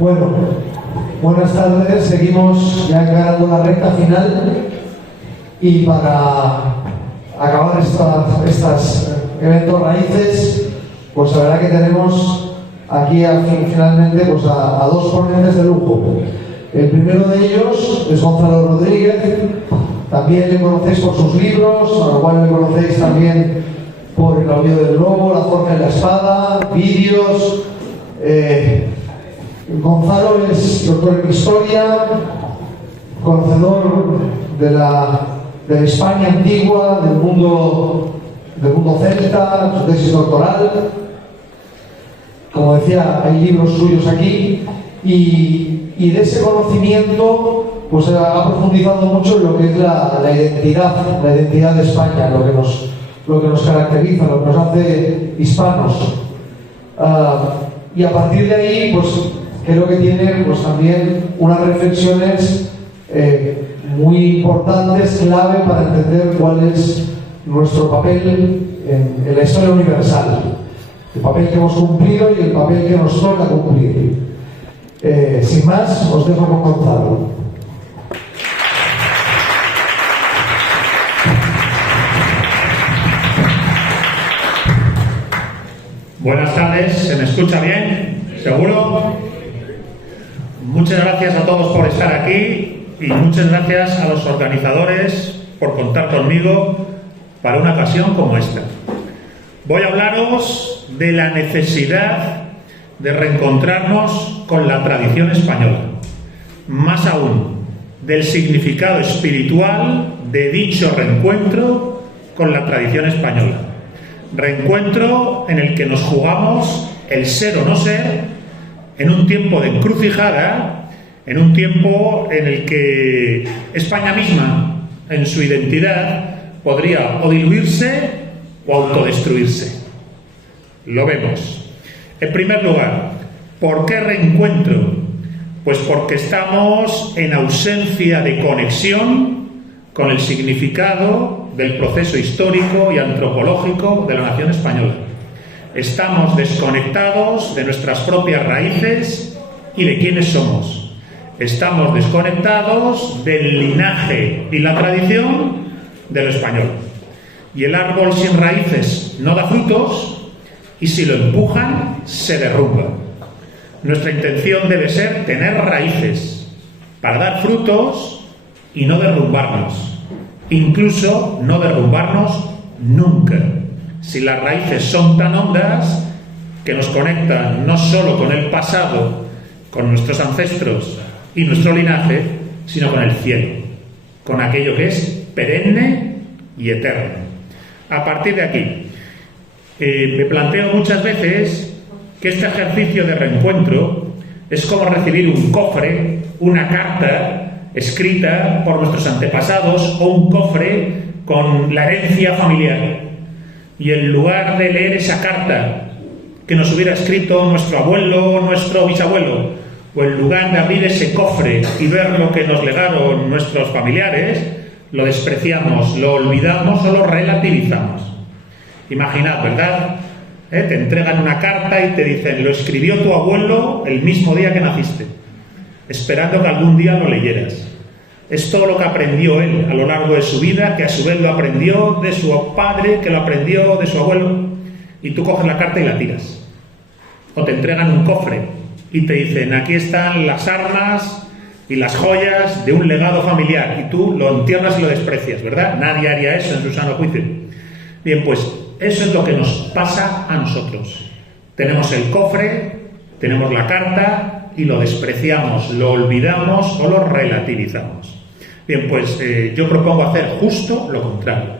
Bueno, buenas tardes, seguimos ya encarando la recta final y para acabar estas eventos raíces, pues la verdad que tenemos aquí finalmente pues a dos ponentes de lujo. El primero de ellos es Gonzalo Rodríguez, también le conocéis por sus libros, al cual le conocéis también por El Aullido del Lobo, La Forja y la Espada, vídeos. Gonzalo es doctor en Historia, conocedor de la España antigua, del mundo celta, su tesis doctoral. Como decía, hay libros suyos aquí y de ese conocimiento pues ha profundizado mucho en lo que es la identidad de España, lo que nos caracteriza, lo que nos hace hispanos. Y a partir de ahí, pues creo que tiene pues también unas reflexiones muy importantes, clave para entender cuál es nuestro papel en la historia universal, el papel que hemos cumplido y el papel que nos toca cumplir. Sin más, os dejo con Gonzalo. Buenas tardes, ¿se me escucha bien? ¿Seguro? Muchas gracias a todos por estar aquí y muchas gracias a los organizadores por contar conmigo para una ocasión como esta. Voy a hablaros de la necesidad de reencontrarnos con la tradición española, más aún del significado espiritual de dicho reencuentro con la tradición española. Reencuentro en el que nos jugamos el ser o no ser en un tiempo de encrucijada, en un tiempo en el que España misma, en su identidad, podría o diluirse o autodestruirse. Lo vemos. En primer lugar, ¿por qué reencuentro? Pues porque estamos en ausencia de conexión con el significado del proceso histórico y antropológico de la nación española. Estamos desconectados de nuestras propias raíces y de quiénes somos. Estamos desconectados del linaje y la tradición de lo español. Y el árbol sin raíces no da frutos y si lo empujan se derrumba. Nuestra intención debe ser tener raíces para dar frutos y no derrumbarnos. Incluso no derrumbarnos nunca. Si las raíces son tan hondas que nos conectan no solo con el pasado, con nuestros ancestros y nuestro linaje, sino con el cielo, con aquello que es perenne y eterno. A partir de aquí, me planteo muchas veces que este ejercicio de reencuentro es como recibir un cofre, una carta escrita por nuestros antepasados o un cofre con la herencia familiar. Y en lugar de leer esa carta que nos hubiera escrito nuestro abuelo o nuestro bisabuelo, o en lugar de abrir ese cofre y ver lo que nos legaron nuestros familiares, lo despreciamos, lo olvidamos o lo relativizamos. Imaginad, ¿verdad? Te entregan una carta y te dicen, lo escribió tu abuelo el mismo día que naciste, esperando que algún día lo leyeras. Es todo lo que aprendió él a lo largo de su vida, que a su vez lo aprendió de su padre, que lo aprendió de su abuelo, y tú coges la carta y la tiras. O te entregan un cofre y te dicen, aquí están las armas y las joyas de un legado familiar, y tú lo entierras y lo desprecias, ¿verdad? Nadie haría eso en su sano juicio. Bien, pues eso es lo que nos pasa a nosotros. Tenemos el cofre, tenemos la carta y lo despreciamos, lo olvidamos o lo relativizamos. Bien, pues yo propongo hacer justo lo contrario.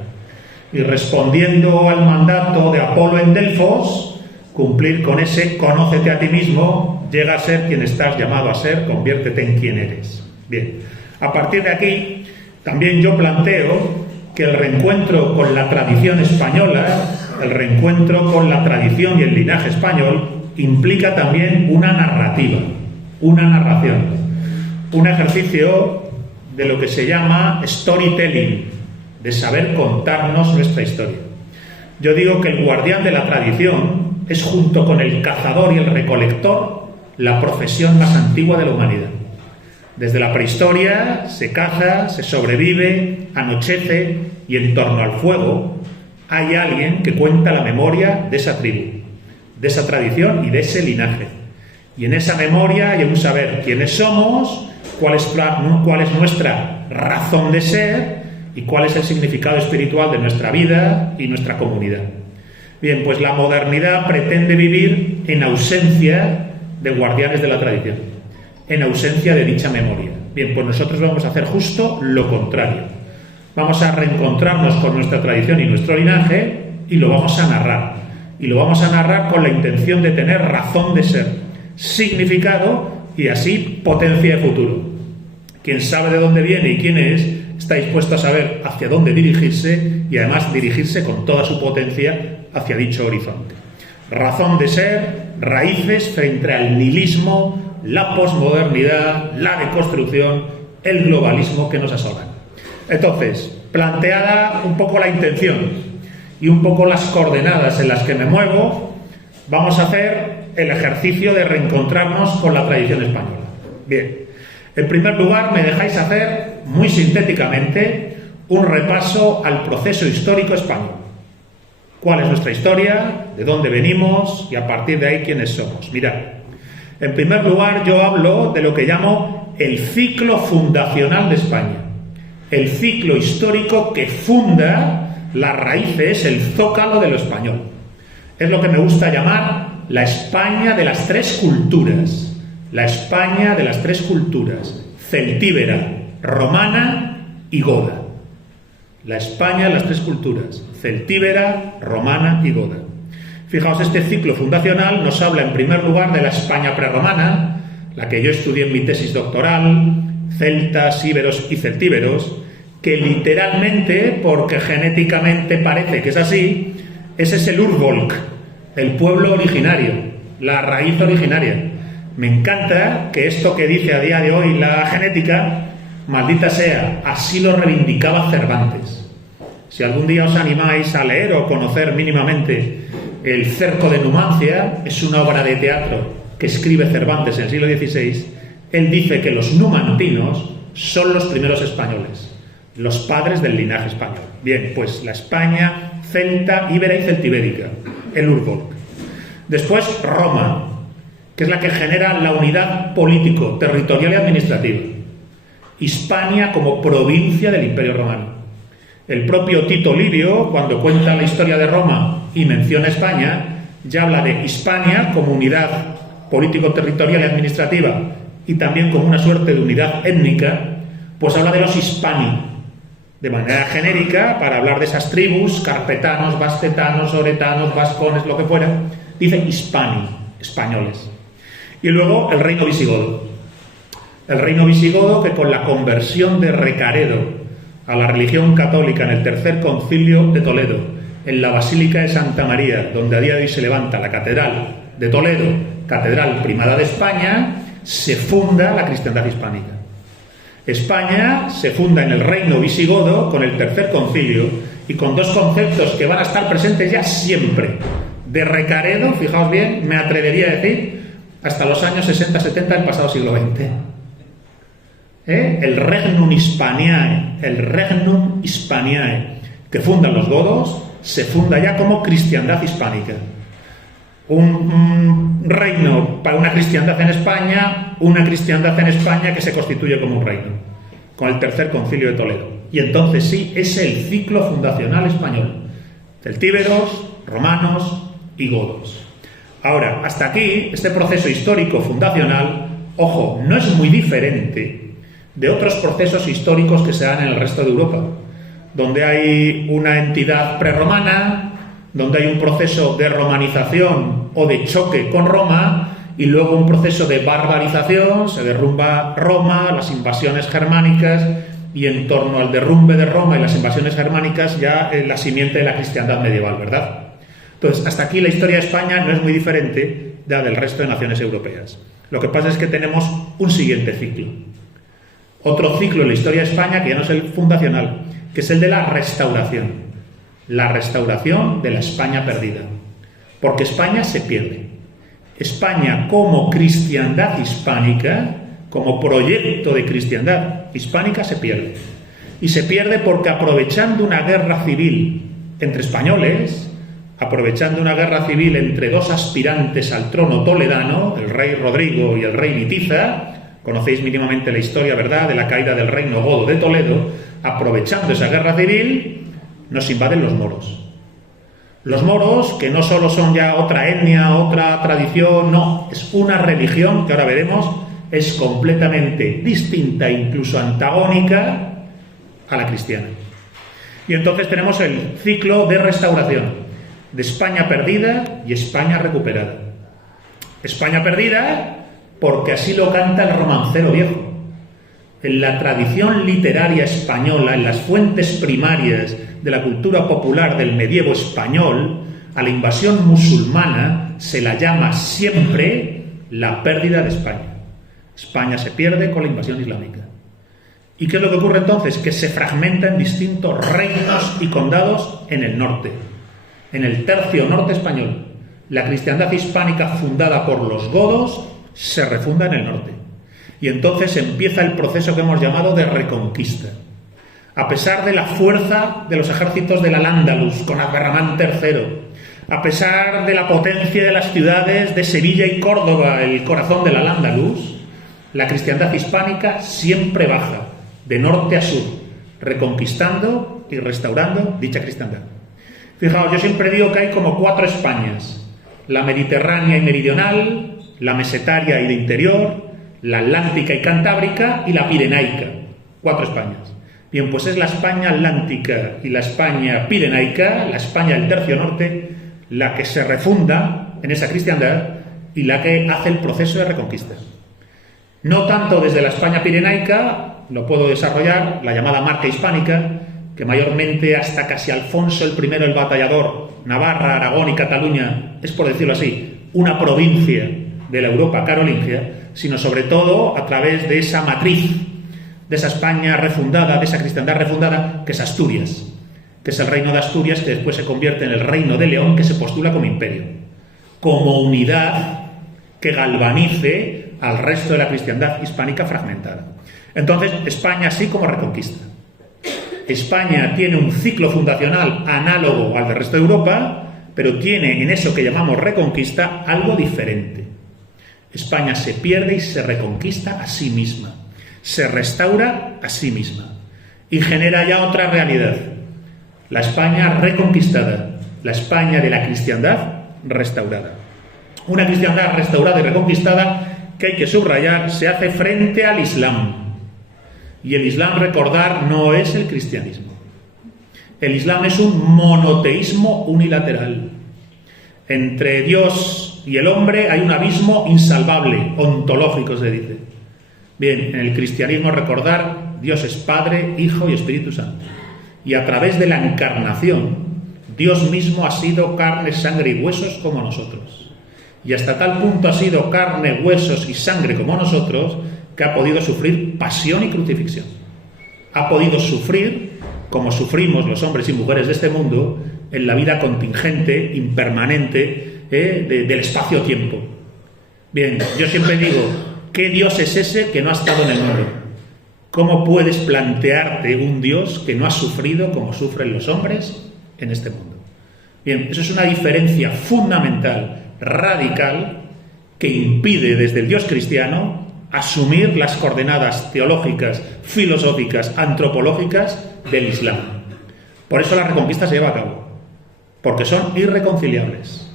Y respondiendo al mandato de Apolo en Delfos, cumplir con ese conócete a ti mismo, llega a ser quien estás llamado a ser, conviértete en quien eres. Bien, a partir de aquí, también yo planteo que el reencuentro con la tradición española, el reencuentro con la tradición y el linaje español, implica también una narrativa, una narración, un ejercicio de lo que se llama storytelling, de saber contarnos nuestra historia. Yo digo que el guardián de la tradición es, junto con el cazador y el recolector, la profesión más antigua de la humanidad. Desde la prehistoria se caza, se sobrevive, anochece y en torno al fuego hay alguien que cuenta la memoria de esa tribu, de esa tradición y de ese linaje. Y en esa memoria hay un saber quiénes somos, cuál es nuestra razón de ser y cuál es el significado espiritual de nuestra vida y nuestra comunidad. Bien, pues la modernidad pretende vivir en ausencia de guardianes de la tradición, en ausencia de dicha memoria. Bien, pues nosotros vamos a hacer justo lo contrario. Vamos a reencontrarnos con nuestra tradición y nuestro linaje y lo vamos a narrar. Y lo vamos a narrar con la intención de tener razón de ser, significado y así potencia de futuro. Quien sabe de dónde viene y quién es, está dispuesto a saber hacia dónde dirigirse y además dirigirse con toda su potencia hacia dicho horizonte. Razón de ser, raíces frente al nihilismo, la posmodernidad, la deconstrucción, el globalismo que nos asolan. Entonces, planteada un poco la intención y un poco las coordenadas en las que me muevo, vamos a hacer el ejercicio de reencontrarnos con la tradición española. Bien, en primer lugar me dejáis hacer, muy sintéticamente, un repaso al proceso histórico español. ¿Cuál es nuestra historia? ¿De dónde venimos? Y a partir de ahí, ¿quiénes somos? Mirad, en primer lugar yo hablo de lo que llamo el ciclo fundacional de España. El ciclo histórico que funda las raíces, el zócalo de lo español. Es lo que me gusta llamar la España de las tres culturas. La España de las tres culturas. Celtíbera, romana y goda. La España de las tres culturas. Celtíbera, romana y goda. Fijaos, este ciclo fundacional nos habla en primer lugar de la España prerromana, la que yo estudié en mi tesis doctoral, celtas, íberos y celtíberos, que literalmente, porque genéticamente parece que es así, ese es el Urvolk, el pueblo originario, la raíz originaria. Me encanta que esto que dice a día de hoy la genética, maldita sea, así lo reivindicaba Cervantes. Si algún día os animáis a leer o conocer mínimamente El cerco de Numancia, es una obra de teatro que escribe Cervantes en el siglo XVI, él dice que los numantinos son los primeros españoles, los padres del linaje español. Bien, pues la España celta, íbera y celtibérica, el Urvolk. Después Roma, que es la que genera la unidad político, territorial y administrativa. Hispania como provincia del Imperio Romano. El propio Tito Livio, cuando cuenta la historia de Roma y menciona España, ya habla de Hispania como unidad político-territorial y administrativa y también como una suerte de unidad étnica, pues habla de los hispani, de manera genérica, para hablar de esas tribus, carpetanos, bastetanos, oretanos, vascones, lo que fuera, dice hispani, españoles. Y luego el reino visigodo. El reino visigodo que con la conversión de Recaredo a la religión católica en el tercer concilio de Toledo, en la Basílica de Santa María, donde a día de hoy se levanta la Catedral de Toledo, Catedral Primada de España, se funda la cristiandad hispánica. España se funda en el reino visigodo con el tercer concilio y con dos conceptos que van a estar presentes ya siempre. De Recaredo, fijaos bien, me atrevería a decir, hasta los años 60-70 del pasado siglo XX. El Regnum Hispaniae, que fundan los godos, se funda ya como cristiandad hispánica. Un reino para una cristiandad en España, una cristiandad en España que se constituye como un reino, con el tercer concilio de Toledo. Y entonces sí, es el ciclo fundacional español. Celtíberos, romanos y godos. Ahora, hasta aquí, este proceso histórico fundacional, ojo, no es muy diferente de otros procesos históricos que se dan en el resto de Europa, donde hay una entidad prerromana, donde hay un proceso de romanización o de choque con Roma y luego un proceso de barbarización, se derrumba Roma, las invasiones germánicas y en torno al derrumbe de Roma y las invasiones germánicas ya la simiente de la cristiandad medieval, ¿verdad? Entonces, hasta aquí la historia de España no es muy diferente de la del resto de naciones europeas. Lo que pasa es que tenemos un siguiente ciclo. Otro ciclo en la historia de España que ya no es el fundacional, que es el de la restauración. La restauración de la España perdida. Porque España se pierde. España como cristiandad hispánica, como proyecto de cristiandad hispánica, se pierde. Y se pierde porque, aprovechando una guerra civil entre españoles, aprovechando una guerra civil entre dos aspirantes al trono toledano, el rey Rodrigo y el rey Mitiza, conocéis mínimamente la historia, ¿verdad?, de la caída del reino godo de Toledo. Aprovechando esa guerra civil, nos invaden los moros. Los moros, que no solo son ya otra etnia, otra tradición, no, es una religión que ahora veremos, es completamente distinta, incluso antagónica a la cristiana. Y entonces tenemos el ciclo de restauración, de España perdida y España recuperada. España perdida porque así lo canta el romancero viejo. En la tradición literaria española, en las fuentes primarias de la cultura popular del medievo español, a la invasión musulmana se la llama siempre la pérdida de España. España se pierde con la invasión islámica. ¿Y qué es lo que ocurre entonces? Que se fragmenta en distintos reinos y condados en el norte, en el tercio norte español. La cristiandad hispánica fundada por los godos se refunda en el norte. Y entonces empieza el proceso que hemos llamado de reconquista. A pesar de la fuerza de los ejércitos del Al-Ándalus con Abderramán III, a pesar de la potencia de las ciudades de Sevilla y Córdoba, el corazón del Al-Ándalus, la cristiandad hispánica siempre baja, de norte a sur, reconquistando y restaurando dicha cristiandad. Fijaos, yo siempre digo que hay como 4 Españas: la mediterránea y meridional, la mesetaria y de interior, la atlántica y cantábrica y la pirenaica. 4 Españas. Bien, pues es la España atlántica y la España pirenaica, la España del tercio norte, la que se refunda en esa cristiandad y la que hace el proceso de reconquista. No tanto desde la España pirenaica, lo puedo desarrollar, la llamada marca hispánica, que mayormente hasta casi Alfonso I el Batallador, Navarra, Aragón y Cataluña, es, por decirlo así, una provincia de la Europa carolingia, sino sobre todo a través de esa matriz, de esa España refundada, de esa cristiandad refundada, que es Asturias, que es el reino de Asturias, que después se convierte en el reino de León, que se postula como imperio, como unidad que galvanice al resto de la cristiandad hispánica fragmentada. Entonces, España así como reconquista. España tiene un ciclo fundacional análogo al del resto de Europa, pero tiene en eso que llamamos reconquista algo diferente. España se pierde y se reconquista a sí misma, se restaura a sí misma y genera ya otra realidad: la España reconquistada, la España de la cristiandad restaurada. Una cristiandad restaurada y reconquistada que, hay que subrayar, se hace frente al Islam. Y el Islam, recordar, no es el cristianismo. El Islam es un monoteísmo unilateral. Entre Dios y el hombre hay un abismo insalvable, ontológico se dice. Bien, en el cristianismo, recordar, Dios es Padre, Hijo y Espíritu Santo. Y a través de la encarnación, Dios mismo ha sido carne, sangre y huesos como nosotros. Y hasta tal punto ha sido carne, huesos y sangre como nosotros, que ha podido sufrir pasión y crucifixión. Ha podido sufrir, como sufrimos los hombres y mujeres de este mundo, en la vida contingente, impermanente, del espacio-tiempo. Bien, yo siempre digo, ¿qué Dios es ese que no ha estado en el mundo? ¿Cómo puedes plantearte un Dios que no ha sufrido como sufren los hombres en este mundo? Bien, eso es una diferencia fundamental, radical, que impide desde el Dios cristiano asumir las coordenadas teológicas, filosóficas, antropológicas del Islam. Por eso la reconquista se lleva a cabo, porque son irreconciliables,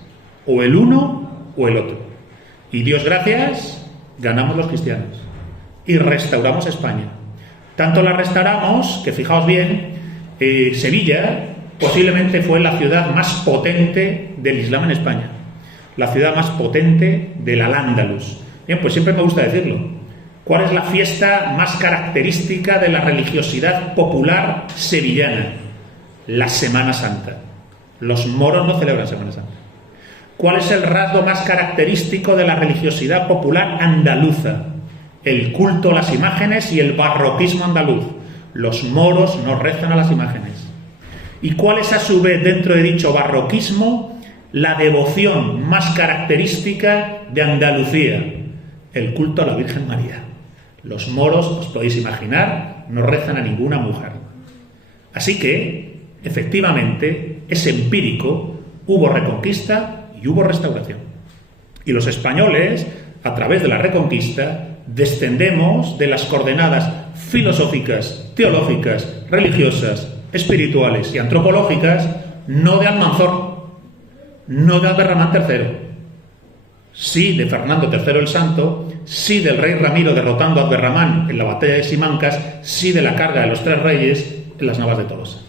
o el uno o el otro. Y Dios gracias, ganamos los cristianos y restauramos España. Tanto la restauramos que, fijaos bien, Sevilla posiblemente fue la ciudad más potente del Islam en España, la ciudad más potente del Al-Ándalus. Bien, pues siempre me gusta decirlo. ¿Cuál es la fiesta más característica de la religiosidad popular sevillana? La Semana Santa. Los moros no celebran Semana Santa. ¿Cuál es el rasgo más característico de la religiosidad popular andaluza? El culto a las imágenes y el barroquismo andaluz. Los moros no rezan a las imágenes. ¿Y cuál es a su vez, dentro de dicho barroquismo, la devoción más característica de Andalucía, el culto a la Virgen María. Los moros, os podéis imaginar, no rezan a ninguna mujer. Así que, efectivamente, es empírico, hubo reconquista y hubo restauración. Y los españoles, a través de la reconquista, descendemos de las coordenadas filosóficas, teológicas, religiosas, espirituales y antropológicas, no de Almanzor, no de Abderramán III, sí de Fernando III el Santo, sí del rey Ramiro derrotando a Abderramán en la batalla de Simancas, sí de la carga de los tres reyes en las Navas de Tolosa.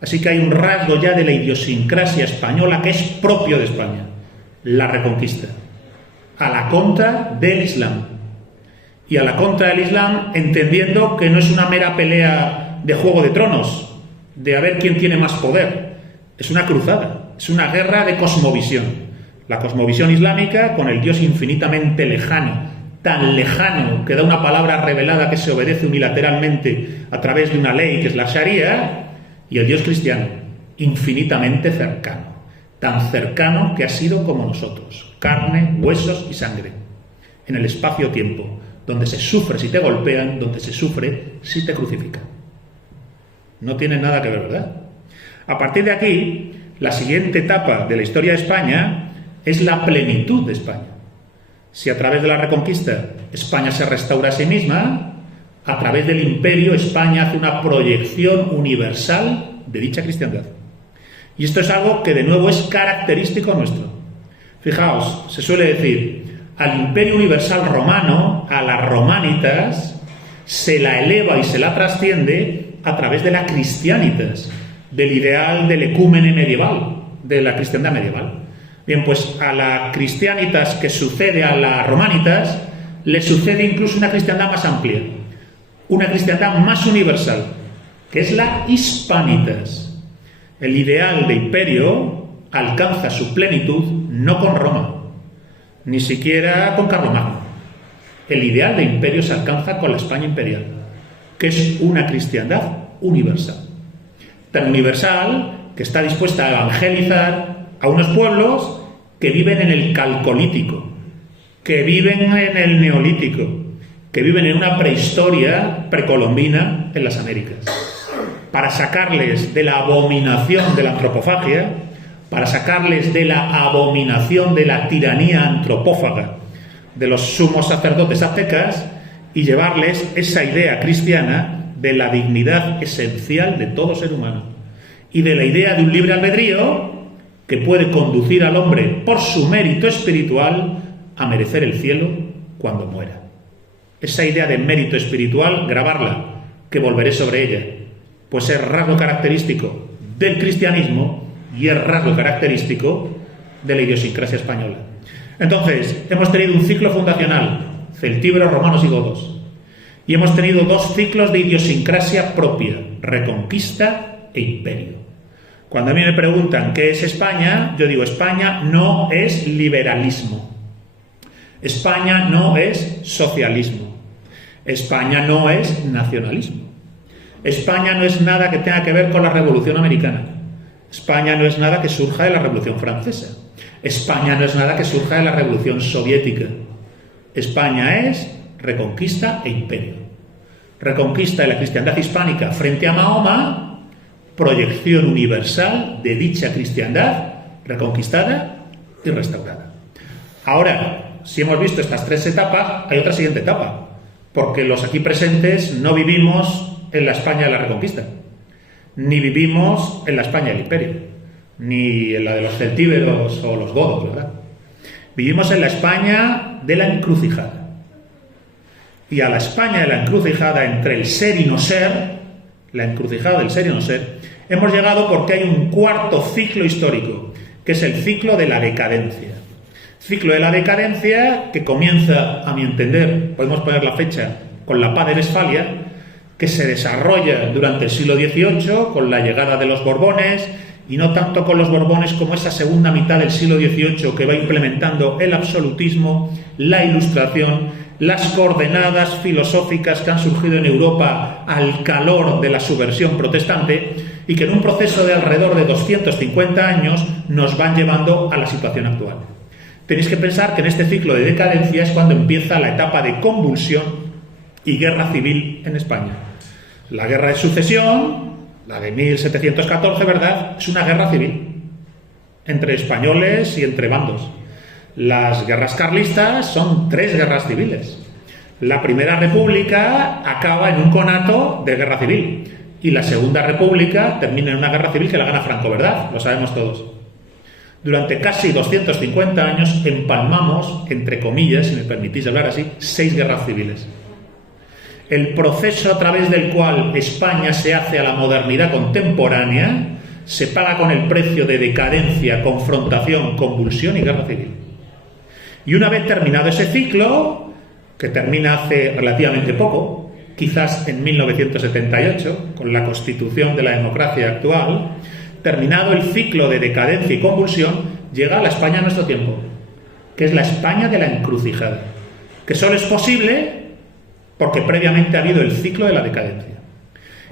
Así que hay un rasgo ya de la idiosincrasia española que es propio de España, la reconquista, a la contra del Islam. Y a la contra del Islam entendiendo que no es una mera pelea de Juego de Tronos, de a ver quién tiene más poder. Es una cruzada, es una guerra de cosmovisión. La cosmovisión islámica con el Dios infinitamente lejano, tan lejano que da una palabra revelada que se obedece unilateralmente a través de una ley que es la Sharia, y el Dios cristiano, infinitamente cercano, tan cercano que ha sido como nosotros, carne, huesos y sangre, en el espacio-tiempo, donde se sufre si te golpean, donde se sufre si te crucifican. No tiene nada que ver, ¿verdad? A partir de aquí, la siguiente etapa de la historia de España es la plenitud de España. Si a través de la reconquista España se restaura a sí misma, a través del imperio España hace una proyección universal de dicha cristiandad. Y esto es algo que de nuevo es característico nuestro. Fijaos, se suele decir, al imperio universal romano, a las romanitas, se la eleva y se la trasciende a través de la cristianitas, del ideal del ecúmene medieval, de la cristiandad medieval. Bien, pues a la cristianitas que sucede a las romanitas, le sucede incluso una cristiandad más amplia, una cristiandad más universal, que es la hispanitas. El ideal de imperio alcanza su plenitud no con Roma, ni siquiera con Carlomagno. El ideal de imperio se alcanza con la España imperial, que es una cristiandad universal. Tan universal que está dispuesta a evangelizar a unos pueblos que viven en el calcolítico, que viven en el neolítico, que viven en una prehistoria precolombina en las Américas, para sacarles de la abominación de la antropofagia, para sacarles de la abominación de la tiranía antropófaga de los sumos sacerdotes aztecas y llevarles esa idea cristiana de la dignidad esencial de todo ser humano y de la idea de un libre albedrío que puede conducir al hombre por su mérito espiritual a merecer el cielo cuando muera. Esa idea de mérito espiritual, grabarla, que volveré sobre ella, pues es rasgo característico del cristianismo y es rasgo característico de la idiosincrasia española. Entonces, hemos tenido un ciclo fundacional, celtíberos, romanos y godos, y hemos tenido dos ciclos de idiosincrasia propia, reconquista e imperio. Cuando a mí me preguntan qué es España, yo digo, España no es liberalismo, España no es socialismo, España no es nacionalismo, España no es nada que tenga que ver con la Revolución Americana, España no es nada que surja de la Revolución Francesa, España no es nada que surja de la Revolución Soviética. España es reconquista e imperio. Reconquista de la cristiandad hispánica frente a Mahoma, proyección universal de dicha cristiandad reconquistada y restaurada. Ahora, si hemos visto estas tres etapas, hay otra siguiente etapa, porque los aquí presentes no vivimos en la España de la reconquista, ni vivimos en la España del imperio, ni en la de los celtíberos o los godos, ¿verdad? Vivimos en la España de la encrucijada. Y a la España de la encrucijada entre el ser y no ser, la encrucijada del ser y no ser, hemos llegado porque hay un cuarto ciclo histórico, que es el ciclo de la decadencia. Ciclo de la decadencia que comienza, a mi entender, podemos poner la fecha, con la paz de Westfalia, que se desarrolla durante el siglo XVIII con la llegada de los Borbones, y no tanto con los Borbones como esa segunda mitad del siglo XVIII que va implementando el absolutismo, la ilustración, las coordenadas filosóficas que han surgido en Europa al calor de la subversión protestante, y que en un proceso de alrededor de 250 años nos van llevando a la situación actual. Tenéis que pensar que en este ciclo de decadencia es cuando empieza la etapa de convulsión y guerra civil en España. La guerra de sucesión, la de 1714, ¿verdad?, es una guerra civil entre españoles y entre bandos. Las guerras carlistas son 3 guerras civiles. La Primera República acaba en un conato de guerra civil y la Segunda República termina en una guerra civil que la gana Franco, ¿verdad? Lo sabemos todos. Durante casi 250 años empalmamos, entre comillas, si me permitís hablar así, 6 guerras civiles. El proceso a través del cual España se hace a la modernidad contemporánea se paga con el precio de decadencia, confrontación, convulsión y guerra civil. Y una vez terminado ese ciclo, que termina hace relativamente poco, quizás en 1978, con la constitución de la democracia actual, terminado el ciclo de decadencia y convulsión, llega la España a nuestro tiempo, que es la España de la encrucijada, que solo es posible porque previamente ha habido el ciclo de la decadencia.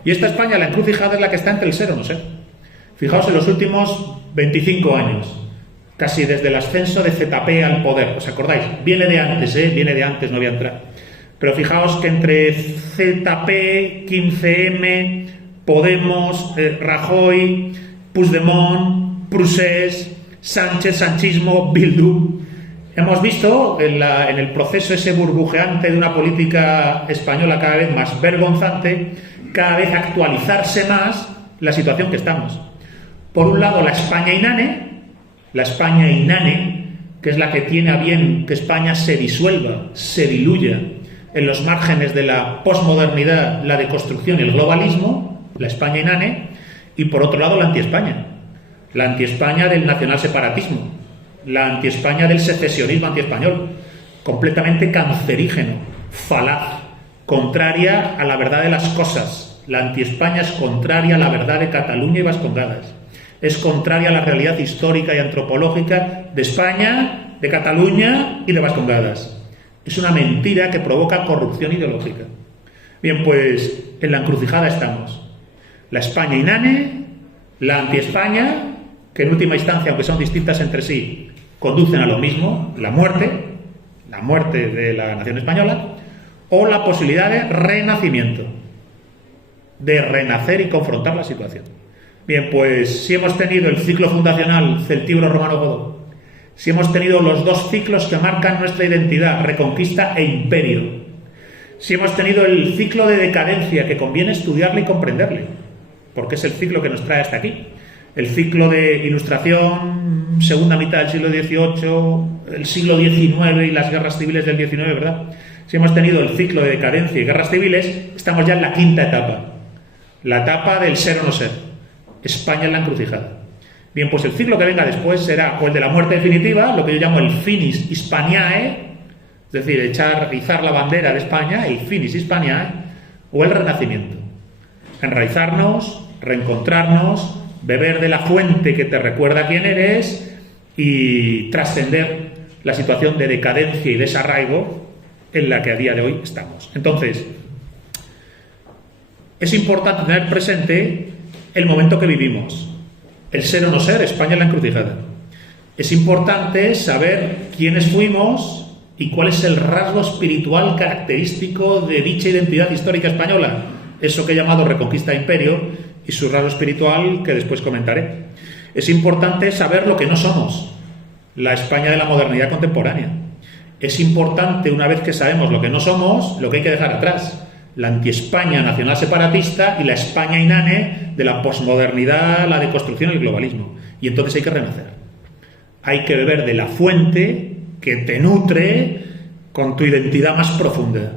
Y esta España, la encrucijada, es la que está entre el ser o no ser. Fijaos en los últimos 25 años, casi desde el ascenso de ZP al poder, ¿os acordáis? Viene de antes, viene de antes, no voy a entrar. Pero fijaos que entre ZP, 15M, Podemos, Rajoy, Puigdemont, Procés, Sánchez, sanchismo, Bildu, hemos visto en el proceso ese burbujeante de una política española cada vez más vergonzante, cada vez actualizarse más la situación que estamos. Por un lado, la España inane, que es la que tiene a bien que España se disuelva, se diluya en los márgenes de la posmodernidad, la deconstrucción y el globalismo, la España inane, y por otro lado la anti-España del nacional-separatismo, la anti-España del secesionismo anti-español, completamente cancerígeno, falaz, contraria a la verdad de las cosas. La anti-España es contraria a la verdad de Cataluña y Vascongadas. Es contraria a la realidad histórica y antropológica de España, de Cataluña y de Vascongadas. Es una mentira que provoca corrupción ideológica. Bien, pues en la encrucijada estamos. La España inane, la anti-España, que en última instancia, aunque son distintas entre sí, conducen a lo mismo, la muerte de la nación española, o la posibilidad de renacimiento, de renacer y confrontar la situación. Bien, pues si hemos tenido el ciclo fundacional celtíbero-romano-godo, si hemos tenido los 2 ciclos que marcan nuestra identidad, reconquista e imperio, si hemos tenido el ciclo de decadencia, que conviene estudiarle y comprenderle, porque es el ciclo que nos trae hasta aquí, el ciclo de ilustración, segunda mitad del siglo XVIII, el siglo XIX y las guerras civiles del XIX, ¿verdad? Si hemos tenido el ciclo de decadencia y guerras civiles, estamos ya en la 5ª etapa, la etapa del ser o no ser. España en la encrucijada. Bien, pues el ciclo que venga después será o el de la muerte definitiva, lo que yo llamo el finis Hispaniae, es decir, izar la bandera de España, el finis Hispaniae, o el renacimiento. Enraizarnos, reencontrarnos, beber de la fuente que te recuerda quién eres y trascender la situación de decadencia y desarraigo en la que a día de hoy estamos. Entonces, es importante tener presente el momento que vivimos, el ser o no ser, España en la encrucijada. Es importante saber quiénes fuimos y cuál es el rasgo espiritual característico de dicha identidad histórica española, eso que he llamado reconquista e imperio, y su rasgo espiritual que después comentaré. Es importante saber lo que no somos, la España de la modernidad contemporánea. Es importante, una vez que sabemos lo que no somos, lo que hay que dejar atrás, la anti-España nacional separatista y la España inane de la posmodernidad, la deconstrucción y el globalismo. Y entonces hay que renacer. Hay que beber de la fuente que te nutre con tu identidad más profunda.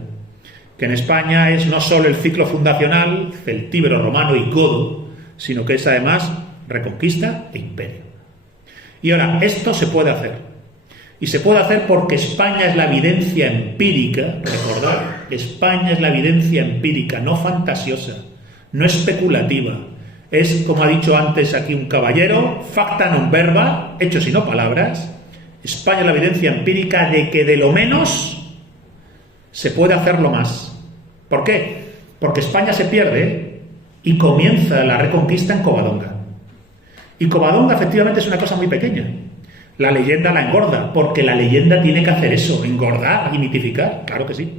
Que en España es no solo el ciclo fundacional, celtíbero, romano y godo, sino que es además reconquista e imperio. Y ahora, esto se puede hacer. Y se puede hacer porque España es la evidencia empírica, recordad, España es la evidencia empírica, no fantasiosa, no especulativa. Es, como ha dicho antes aquí un caballero, facta non verba, hechos y no palabras. España es la evidencia empírica de que de lo menos se puede hacer lo más. ¿Por qué? Porque España se pierde y y comienza la Reconquista en Covadonga. Y Covadonga efectivamente es una cosa muy pequeña. La leyenda la engorda, porque la leyenda tiene que hacer eso, engordar y mitificar, claro que sí.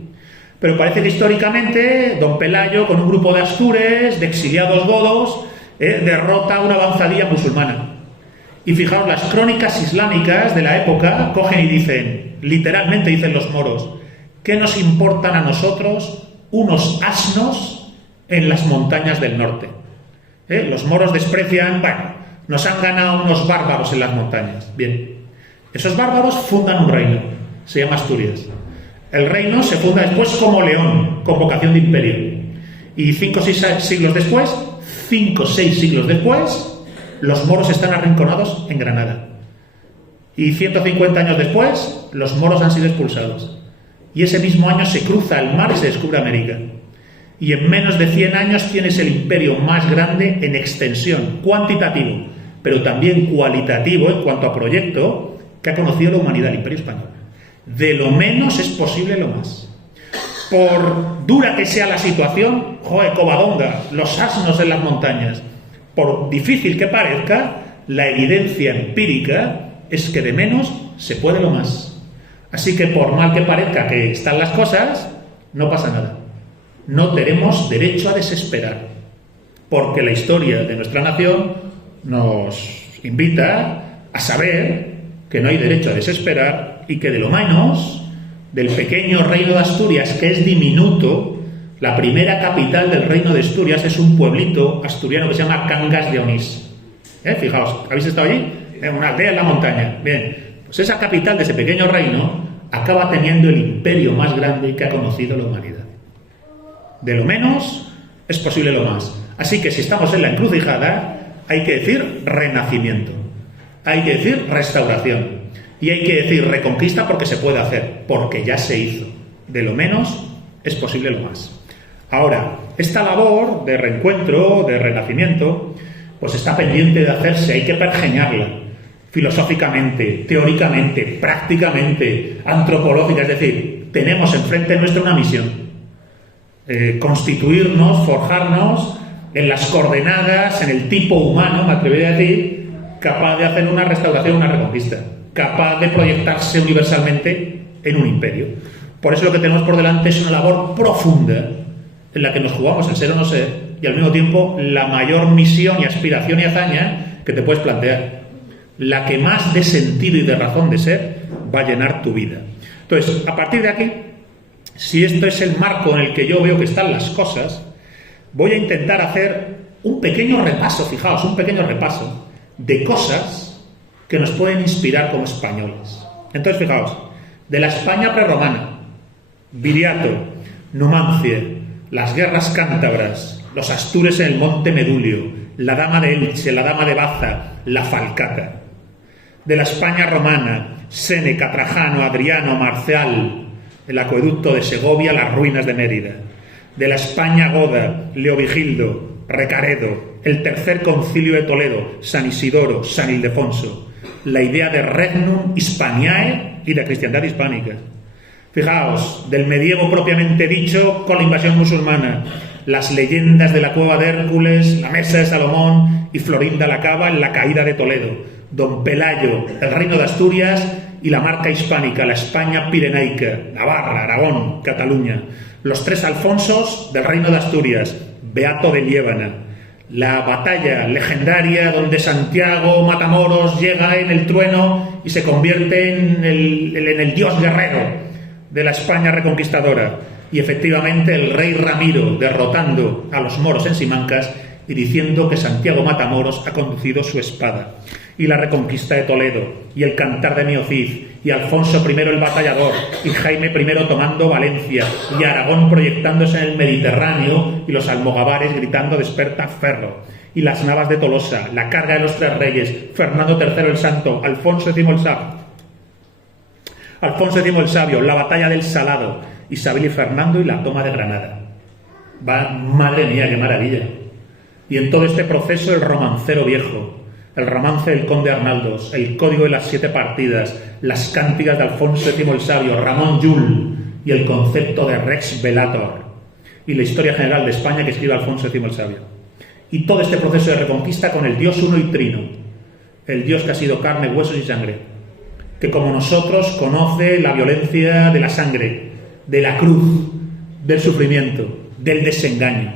Pero parece que históricamente don Pelayo, con un grupo de astures, de exiliados godos, derrota una avanzadilla musulmana. Y fijaos, las crónicas islámicas de la época cogen y dicen, literalmente dicen los moros, ¿qué nos importan a nosotros unos asnos en las montañas del norte? Los moros desprecian, bueno, nos han ganado unos bárbaros en las montañas. Bien, esos bárbaros fundan un reino, se llama Asturias. El reino se funda después como León, con vocación de imperio. Y 5 o 6 siglos después, 5 o 6 siglos después, los moros están arrinconados en Granada. Y 150 años después, los moros han sido expulsados. Y ese mismo año se cruza el mar y se descubre América. Y en menos de 100 años tienes el imperio más grande en extensión, cuantitativo, pero también cualitativo en cuanto a proyecto, que ha conocido la humanidad, el Imperio Español. De lo menos es posible lo más. Por dura que sea la situación, Covadonga, los asnos en las montañas, por difícil que parezca, la evidencia empírica es que de menos se puede lo más. Así que por mal que parezca que están las cosas, no pasa nada. No tenemos derecho a desesperar, porque la historia de nuestra nación nos invita a saber que no hay derecho a desesperar y que de lo menos, del pequeño reino de Asturias, que es diminuto, la primera capital del reino de Asturias es un pueblito asturiano que se llama Cangas de Onís. Fijaos, ¿habéis estado allí? Una aldea en la montaña. Bien, pues esa capital de ese pequeño reino acaba teniendo el imperio más grande que ha conocido la humanidad. De lo menos es posible lo más. Así que si estamos en la encrucijada, hay que decir renacimiento, hay que decir restauración y hay que decir reconquista, porque se puede hacer, porque ya se hizo. De lo menos es posible lo más. Ahora, esta labor de reencuentro, de renacimiento, pues está pendiente de hacerse, hay que pergeñarla filosóficamente, teóricamente, prácticamente, antropológica, es decir, tenemos enfrente nuestra una misión. Constituirnos, forjarnos en las coordenadas, en el tipo humano, me atrevería a decir, capaz de hacer una restauración, una reconquista, capaz de proyectarse universalmente en un imperio. Por eso lo que tenemos por delante es una labor profunda en la que nos jugamos el ser o no ser, y al mismo tiempo la mayor misión y aspiración y hazaña que te puedes plantear, la que más de sentido y de razón de ser va a llenar tu vida. Entonces, a partir de aquí, si esto es el marco en el que yo veo que están las cosas, voy a intentar hacer un pequeño repaso, fijaos, un pequeño repaso de cosas que nos pueden inspirar como españoles. Entonces, fijaos, de la España prerromana, Viriato, Numancia, las guerras cántabras, los astures en el monte Medulio, la dama de Elche, la dama de Baza, la Falcata. De la España romana, Séneca, Trajano, Adriano, Marcial, el acueducto de Segovia, las ruinas de Mérida. De la España goda, Leovigildo, Recaredo, el tercer concilio de Toledo, San Isidoro, San Ildefonso, la idea de Regnum Hispaniae y de cristiandad hispánica. Fijaos, del medievo propiamente dicho con la invasión musulmana, las leyendas de la cueva de Hércules, la mesa de Salomón y Florinda la Cava en la caída de Toledo, don Pelayo, el reino de Asturias y la marca hispánica, la España pirenaica, Navarra, Aragón, Cataluña, los tres Alfonsos del reino de Asturias, Beato de Liébana, la batalla legendaria donde Santiago Matamoros llega en el trueno y se convierte en el dios guerrero de la España reconquistadora, y efectivamente el rey Ramiro derrotando a los moros en Simancas y diciendo que Santiago Matamoros ha conducido su espada, y la reconquista de Toledo, y el cantar de Miocid, y Alfonso I el batallador, y Jaime I tomando Valencia, y Aragón proyectándose en el Mediterráneo, y los almogávares gritando desperta Ferro, y las navas de Tolosa, la carga de los tres reyes, Fernando III el Santo, Alfonso X el Sabio, la batalla del Salado, Isabel y Fernando y la toma de Granada. Madre mía, qué maravilla. Y en todo este proceso el romancero viejo, el romance del conde Arnaldos, el código de las 7 partidas, las cántigas de Alfonso X el Sabio, Ramón Llull y el concepto de Rex Velator y la historia general de España que escribe Alfonso X el Sabio. y todo este proceso de reconquista con el Dios uno y trino, el Dios que ha sido carne, huesos y sangre, que como nosotros conoce la violencia de la sangre, de la cruz, del sufrimiento, del desengaño.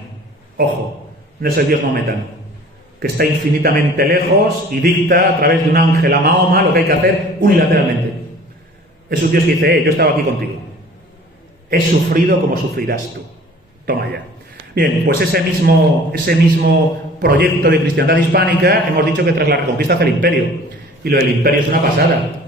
Ojo, no es el Dios maometano, que está infinitamente lejos y dicta a través de un ángel a Mahoma lo que hay que hacer unilateralmente. Es un Dios que dice, yo estaba aquí contigo. He sufrido como sufrirás tú. Toma ya. Bien, pues ese mismo proyecto de cristiandad hispánica, hemos dicho que tras la reconquista hace el imperio. Y lo del imperio es una pasada.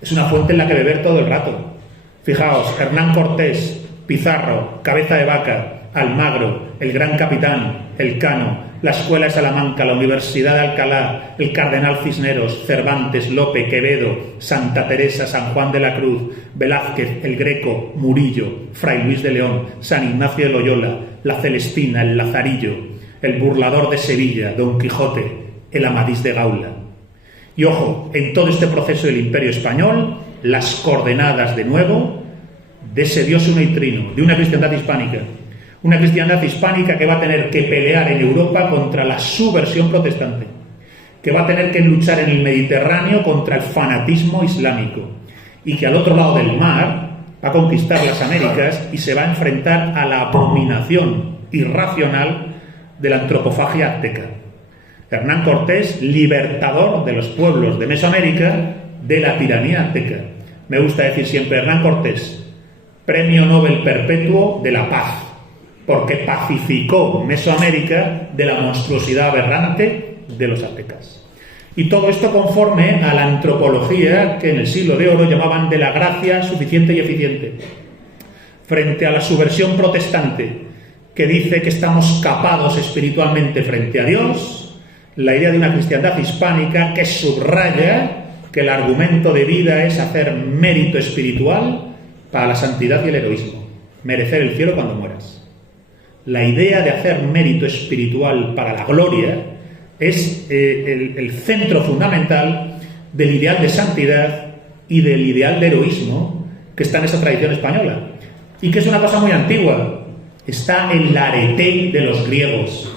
Es una fuente en la que beber todo el rato. Fijaos, Hernán Cortés, Pizarro, Cabeza de Vaca, Almagro, el Gran Capitán, Elcano, la Escuela de Salamanca, la Universidad de Alcalá, el Cardenal Cisneros, Cervantes, Lope, Quevedo, Santa Teresa, San Juan de la Cruz, Velázquez, el Greco, Murillo, Fray Luis de León, San Ignacio de Loyola, la Celestina, el Lazarillo, el Burlador de Sevilla, Don Quijote, el Amadís de Gaula. Y ojo, en todo este proceso del Imperio Español, las coordenadas de nuevo de ese Dios uno y trino, de una cristiandad hispánica. Una cristiandad hispánica que va a tener que pelear en Europa contra la subversión protestante, que va a tener que luchar en el Mediterráneo contra el fanatismo islámico y que al otro lado del mar va a conquistar las Américas y se va a enfrentar a la abominación irracional de la antropofagia azteca. Hernán Cortés, libertador de los pueblos de Mesoamérica de la tiranía azteca. Me gusta decir siempre Hernán Cortés, Premio Nobel Perpetuo de la Paz, porque pacificó Mesoamérica de la monstruosidad aberrante de los aztecas. Y todo esto conforme a la antropología que en el siglo de oro llamaban de la gracia suficiente y eficiente. Frente a la subversión protestante, que dice que estamos capados espiritualmente frente a Dios, la idea de una cristiandad hispánica que subraya que el argumento de vida es hacer mérito espiritual para la santidad y el heroísmo, merecer el cielo cuando mueras. La idea de hacer mérito espiritual para la gloria es el centro fundamental del ideal de santidad y del ideal de heroísmo que está en esa tradición española. Y que es una cosa muy antigua. Está en la arete de los griegos,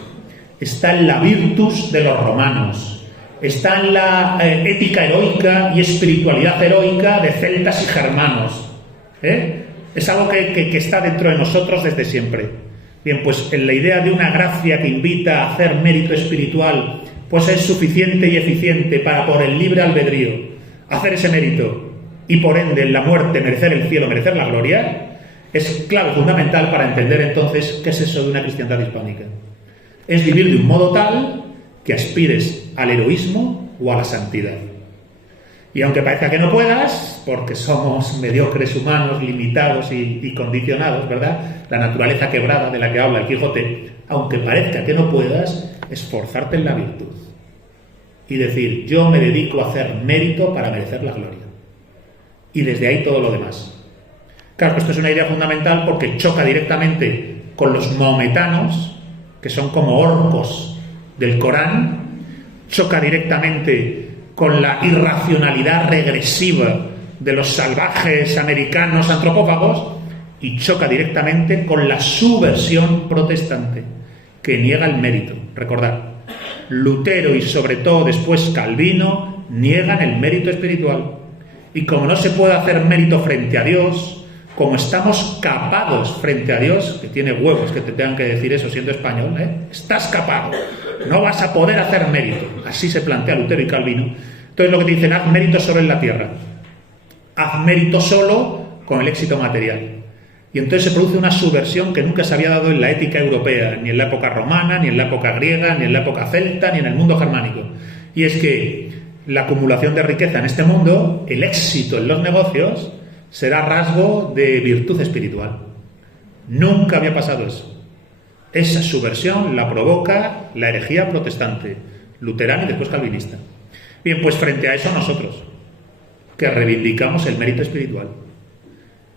está en la virtus de los romanos, está en la ética heroica y espiritualidad heroica de celtas y germanos. Es algo que está dentro de nosotros desde siempre. Bien, pues en la idea de una gracia que invita a hacer mérito espiritual, pues es suficiente y eficiente para, por el libre albedrío, hacer ese mérito y por ende en la muerte merecer el cielo, merecer la gloria, es clave fundamental para entender entonces qué es eso de una cristiandad hispánica. Es vivir de un modo tal que aspires al heroísmo o a la santidad. Y aunque parezca que no puedas, porque somos mediocres humanos, limitados y condicionados, ¿verdad? La naturaleza quebrada de la que habla el Quijote, aunque parezca que no puedas, esforzarte en la virtud. Y decir, yo me dedico a hacer mérito para merecer la gloria. Y desde ahí todo lo demás. Claro, esto es una idea fundamental porque choca directamente con los maometanos, que son como orcos del Corán, choca directamente con la irracionalidad regresiva de los salvajes americanos antropófagos y choca directamente con la subversión protestante, que niega el mérito. Recordad, Lutero y sobre todo después Calvino niegan el mérito espiritual. Y como no se puede hacer mérito frente a Dios, como estamos capados frente a Dios, que tiene huevos que te tengan que decir eso siendo español, estás capado, no vas a poder hacer mérito. Así se plantea Lutero y Calvino. Entonces lo que te dicen, haz mérito solo en la tierra, haz mérito solo con el éxito material. Y entonces se produce una subversión que nunca se había dado en la ética europea, ni en la época romana, ni en la época griega, ni en la época celta, ni en el mundo germánico. Y es que la acumulación de riqueza en este mundo, el éxito en los negocios, será rasgo de virtud espiritual. Nunca había pasado eso. Esa subversión la provoca la herejía protestante, luterana y después calvinista. Bien, pues frente a eso nosotros, que reivindicamos el mérito espiritual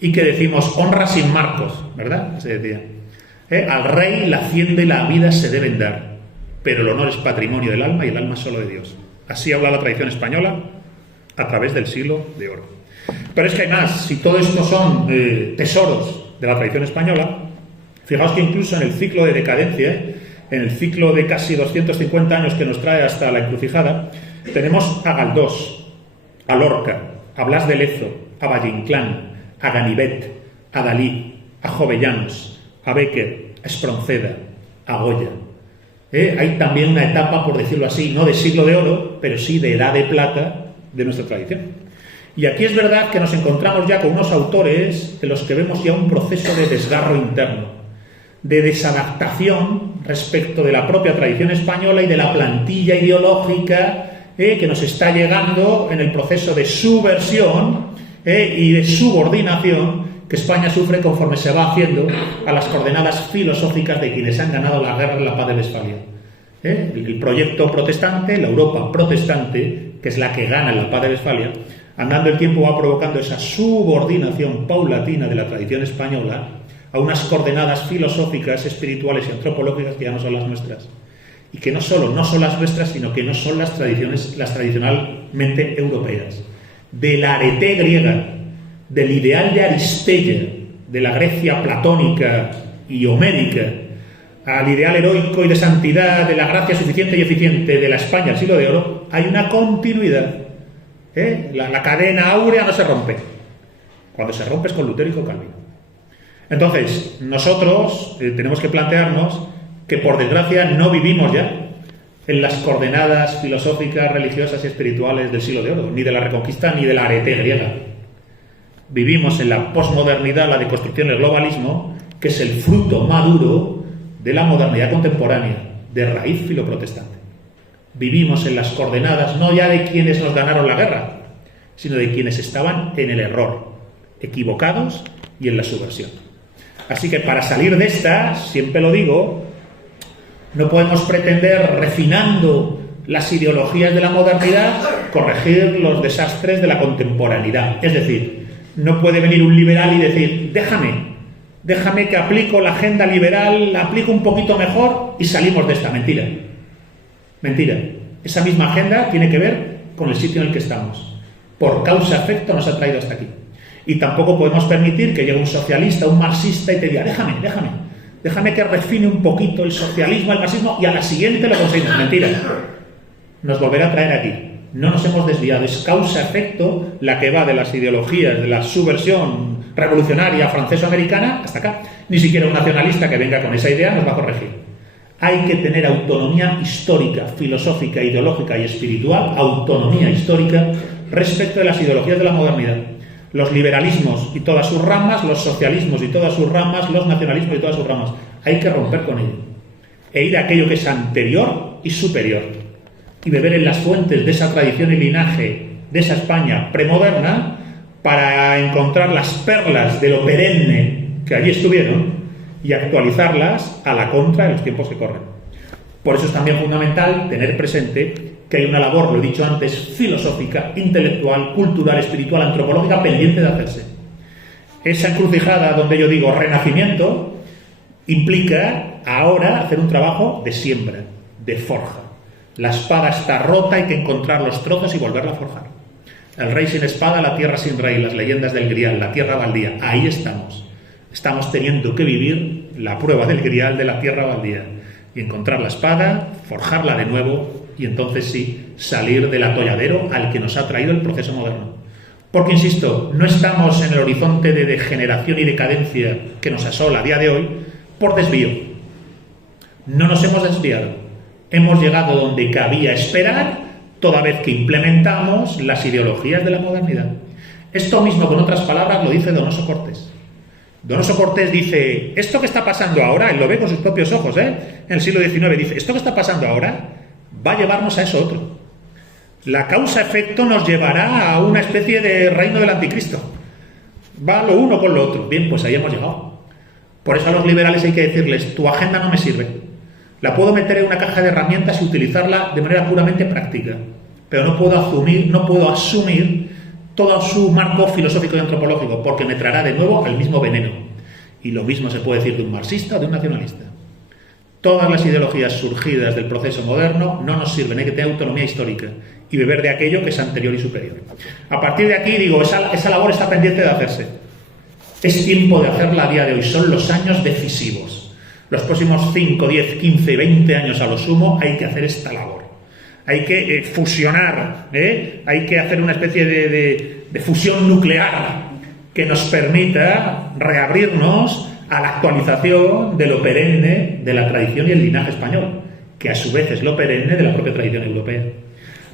y que decimos honra sin marcos, ¿verdad? Se decía. Al rey la hacienda y la vida se deben dar, pero el honor es patrimonio del alma y el alma solo de Dios. Así habla la tradición española a través del siglo de oro. Pero es que hay más. Si todo esto son tesoros de la tradición española, fijaos que incluso en el ciclo de decadencia en el ciclo de casi 250 años que nos trae hasta la encrucijada, tenemos a Galdós, a Lorca, a Blas de Lezo, a Valle Inclán, a Ganivet, a Dalí, a Jovellanos, a Bécquer, a Espronceda, a Goya. Hay también una etapa, por decirlo así, no de siglo de oro, pero sí de edad de plata de nuestra tradición. Y aquí es verdad que nos encontramos ya con unos autores en los que vemos ya un proceso de desgarro interno, de desadaptación respecto de la propia tradición española y de la plantilla ideológica que nos está llegando en el proceso de subversión y de subordinación que España sufre conforme se va haciendo a las coordenadas filosóficas de quienes han ganado la guerra en la paz de Westfalia. El proyecto protestante, la Europa protestante, que es la que gana en la paz de Westfalia, andando el tiempo va provocando esa subordinación paulatina de la tradición española a unas coordenadas filosóficas, espirituales y antropológicas que ya no son las nuestras. Y que no solo no son las nuestras, sino que no son las tradicionalmente europeas. De la arete griega, del ideal de Aristeia, de la Grecia platónica y homérica, al ideal heroico y de santidad, de la gracia suficiente y eficiente de la España del siglo de oro, hay una continuidad. La cadena áurea no se rompe. Cuando se rompe es con Lutero y con Calvino. Entonces, nosotros tenemos que plantearnos que por desgracia no vivimos ya en las coordenadas filosóficas, religiosas y espirituales del siglo de oro, ni de la Reconquista ni de la arete griega. Vivimos en la posmodernidad, la deconstrucción, el globalismo, que es el fruto maduro de la modernidad contemporánea, de raíz filoprotestante. Vivimos en las coordenadas no ya de quienes nos ganaron la guerra, sino de quienes estaban en el error, equivocados y en la subversión. Así que para salir de esta, siempre lo digo, no podemos pretender, refinando las ideologías de la modernidad, corregir los desastres de la contemporaneidad. Es decir, no puede venir un liberal y decir, déjame que aplico la agenda liberal, la aplico un poquito mejor y salimos de esta. Mentira. Mentira. Esa misma agenda tiene que ver con el sitio en el que estamos. Por causa-efecto nos ha traído hasta aquí. Y tampoco podemos permitir que llegue un socialista, un marxista y te diga, déjame que refine un poquito el socialismo, el marxismo y a la siguiente lo conseguimos. Mentira. Nos volverá a traer aquí. No nos hemos desviado. Es causa-efecto la que va de las ideologías, de la subversión revolucionaria franceso-americana hasta acá. Ni siquiera un nacionalista que venga con esa idea nos va a corregir. Hay que tener autonomía histórica, filosófica, ideológica y espiritual, autonomía histórica respecto de las ideologías de la modernidad. Los liberalismos y todas sus ramas, los socialismos y todas sus ramas, los nacionalismos y todas sus ramas. Hay que romper con ello. E ir a aquello que es anterior y superior. Y beber en las fuentes de esa tradición y linaje, de esa España premoderna, para encontrar las perlas de lo perenne que allí estuvieron y actualizarlas a la contra en los tiempos que corren. Por eso es también fundamental tener presente que hay una labor, lo he dicho antes, filosófica, intelectual, cultural, espiritual, antropológica pendiente de hacerse. Esa encrucijada donde yo digo renacimiento implica ahora hacer un trabajo de siembra, de forja. La espada está rota, hay que encontrar los trozos y volverla a forjar. El rey sin espada, la tierra sin rey, las leyendas del Grial, la tierra baldía, ahí estamos. Estamos teniendo que vivir la prueba del Grial de la tierra baldía y encontrar la espada, forjarla de nuevo y entonces sí, salir del atolladero al que nos ha traído el proceso moderno. Porque, insisto, no estamos en el horizonte de degeneración y decadencia que nos asola a día de hoy por desvío. No nos hemos desviado. Hemos llegado donde cabía esperar, toda vez que implementamos las ideologías de la modernidad. Esto mismo, con otras palabras, lo dice Donoso Cortés. Donoso Cortés dice, esto que está pasando ahora, él lo ve con sus propios ojos, en el siglo XIX, dice, esto que está pasando ahora va a llevarnos a eso otro. La causa-efecto nos llevará a una especie de reino del anticristo. Va lo uno con lo otro. Bien, pues ahí hemos llegado. Por eso a los liberales hay que decirles, tu agenda no me sirve. La puedo meter en una caja de herramientas y utilizarla de manera puramente práctica, pero no puedo asumir todo su marco filosófico y antropológico, porque me traerá de nuevo el mismo veneno. Y lo mismo se puede decir de un marxista o de un nacionalista. Todas las ideologías surgidas del proceso moderno no nos sirven, hay que tener autonomía histórica y beber de aquello que es anterior y superior. A partir de aquí, digo, esa labor está pendiente de hacerse. Es tiempo de hacerla a día de hoy, son los años decisivos. Los próximos 5, 10, 15, 20 años a lo sumo hay que hacer esta labor. Hay que fusionar, hay que hacer una especie de fusión nuclear que nos permita reabrirnos a la actualización de lo perenne de la tradición y el linaje español, que a su vez es lo perenne de la propia tradición europea.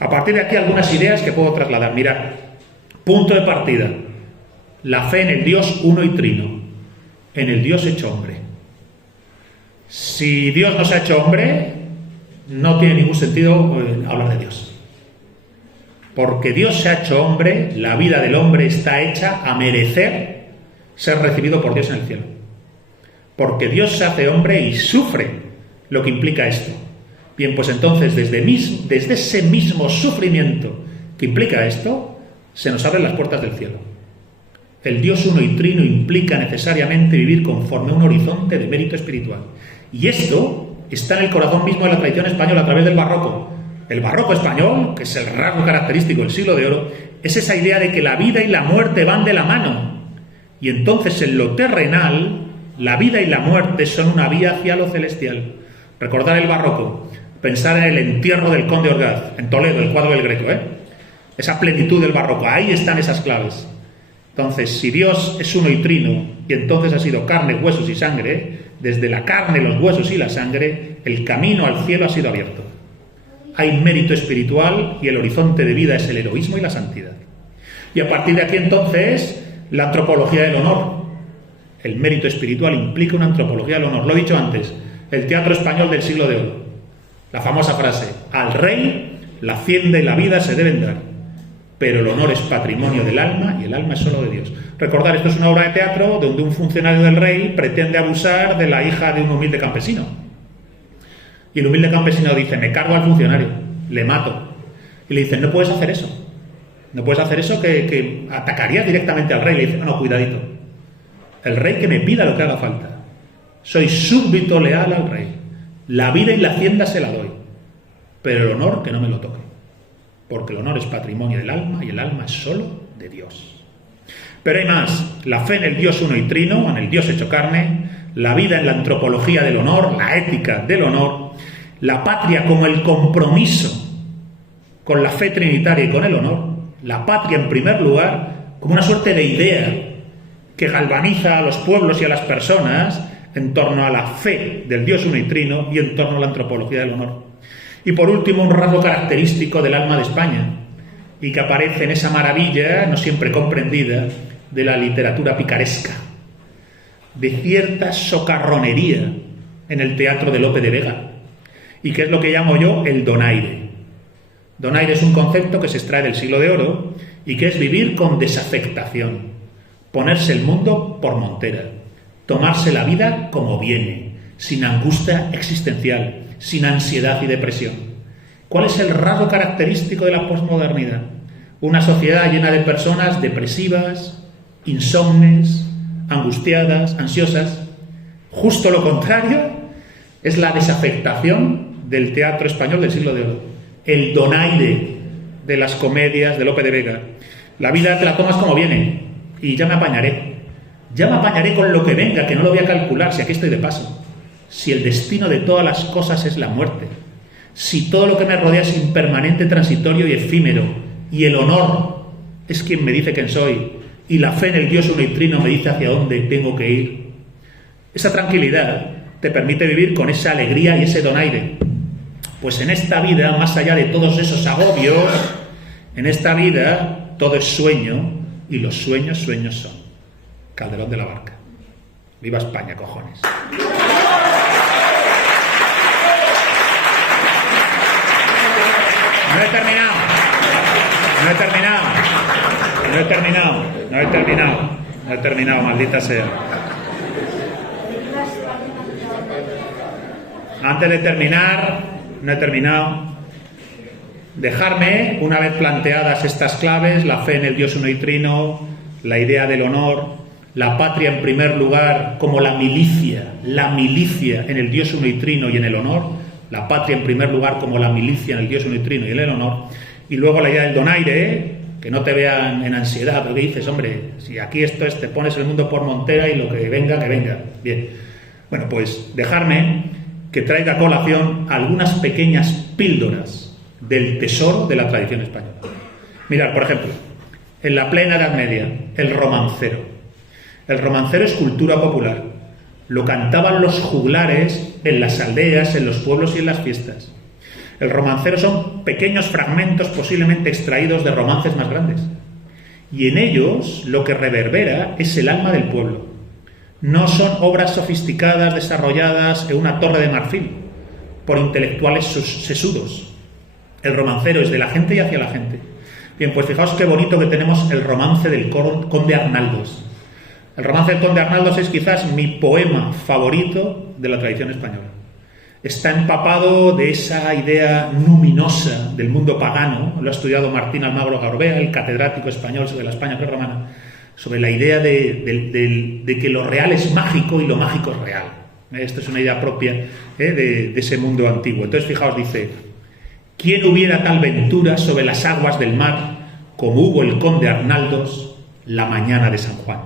A partir de aquí algunas ideas que puedo trasladar. Mirad, punto de partida, la fe en el Dios uno y trino, en el Dios hecho hombre. Si Dios no se ha hecho hombre, no tiene ningún sentido hablar de Dios. Porque Dios se ha hecho hombre, la vida del hombre está hecha a merecer ser recibido por Dios en el cielo. Porque Dios se hace hombre y sufre lo que implica esto. Bien, pues entonces desde ese mismo sufrimiento que implica esto, se nos abren las puertas del cielo. El Dios uno y trino implica necesariamente vivir conforme a un horizonte de mérito espiritual. Y esto está en el corazón mismo de la tradición española a través del barroco. El barroco español, que es el rasgo característico del siglo de oro, es esa idea de que la vida y la muerte van de la mano. Y entonces en lo terrenal, la vida y la muerte son una vía hacia lo celestial. Recordar el barroco, pensar en el entierro del conde Orgaz, en Toledo, el cuadro del Greco, esa plenitud del barroco, ahí están esas claves. Entonces, si Dios es uno y trino, y entonces ha sido carne, huesos y sangre, desde la carne, los huesos y la sangre, el camino al cielo ha sido abierto. Hay mérito espiritual y el horizonte de vida es el heroísmo y la santidad. Y a partir de aquí, entonces, la antropología del honor. El mérito espiritual implica una antropología del honor. Lo he dicho antes, el teatro español del siglo de oro. La famosa frase, al rey la hacienda y la vida se deben dar, pero el honor es patrimonio del alma y el alma es solo de Dios. Recordar, esto es una obra de teatro donde un funcionario del rey pretende abusar de la hija de un humilde campesino. Y el humilde campesino dice, me cargo al funcionario, le mato. Y le dicen, no puedes hacer eso. No puedes hacer eso que atacarías directamente al rey. Le dice, no, cuidadito. El rey que me pida lo que haga falta. Soy súbdito leal al rey. La vida y la hacienda se la doy. Pero el honor que no me lo toque. Porque el honor es patrimonio del alma y el alma es solo de Dios. Pero hay más. La fe en el Dios uno y trino, en el Dios hecho carne, la vida en la antropología del honor, la ética del honor, la patria como el compromiso con la fe trinitaria y con el honor, la patria en primer lugar como una suerte de idea que galvaniza a los pueblos y a las personas en torno a la fe del Dios uno y trino y en torno a la antropología del honor. Y por último, un rasgo característico del alma de España y que aparece en esa maravilla, no siempre comprendida, de la literatura picaresca, de cierta socarronería en el teatro de Lope de Vega, y que es lo que llamo yo el donaire. Donaire es un concepto que se extrae del siglo de oro y que es vivir con desafectación, ponerse el mundo por montera, tomarse la vida como viene, sin angustia existencial, sin ansiedad y depresión. ¿Cuál es el rasgo característico de la posmodernidad? Una sociedad llena de personas depresivas, insomnes, angustiadas, ansiosas. Justo lo contrario es la desafectación del teatro español del siglo de oro, el donaire de las comedias de Lope de Vega. La vida te la tomas como viene y ya me apañaré con lo que venga, que no lo voy a calcular, si aquí estoy de paso. Si el destino de todas las cosas es la muerte, si todo lo que me rodea es impermanente, transitorio y efímero, y el honor es quien me dice quién soy, y la fe en el Dios uno y trino me dice hacia dónde tengo que ir, esa tranquilidad te permite vivir con esa alegría y ese donaire. Pues en esta vida, más allá de todos esos agobios, en esta vida todo es sueño, y los sueños, sueños son. Calderón de la Barca. ¡Viva España, cojones! No he terminado, maldita sea. Antes de terminar, no he terminado. Dejarme, una vez planteadas estas claves, la fe en el Dios uno y trino, la idea del honor, la patria en primer lugar como la milicia en el Dios uno y trino y en el honor, la patria en primer lugar como la milicia en el Dios uno y trino y en el honor, y luego la idea del donaire, que no te vean en ansiedad, porque dices, hombre, si aquí esto es, te pones el mundo por montera y lo que venga, que venga. Bien. Bueno, pues dejarme que traiga a colación algunas pequeñas píldoras del tesoro de la tradición española. Mirad, por ejemplo, en la plena Edad Media, el romancero. El romancero es cultura popular. Lo cantaban los juglares en las aldeas, en los pueblos y en las fiestas. El romancero son pequeños fragmentos posiblemente extraídos de romances más grandes. Y en ellos lo que reverbera es el alma del pueblo. No son obras sofisticadas desarrolladas en una torre de marfil por intelectuales sesudos. El romancero es de la gente y hacia la gente. Bien, pues fijaos qué bonito que tenemos el romance del conde Arnaldos. El romance del conde Arnaldos es quizás mi poema favorito de la tradición española. Está empapado de esa idea luminosa del mundo pagano. Lo ha estudiado Martín Almagro Gorbea, el catedrático español sobre la España prerromana, sobre la idea de que lo real es mágico y lo mágico es real. Esta es una idea propia de ese mundo antiguo. Entonces, fijaos, dice: ¿quién hubiera tal ventura sobre las aguas del mar como hubo el conde Arnaldos la mañana de San Juan?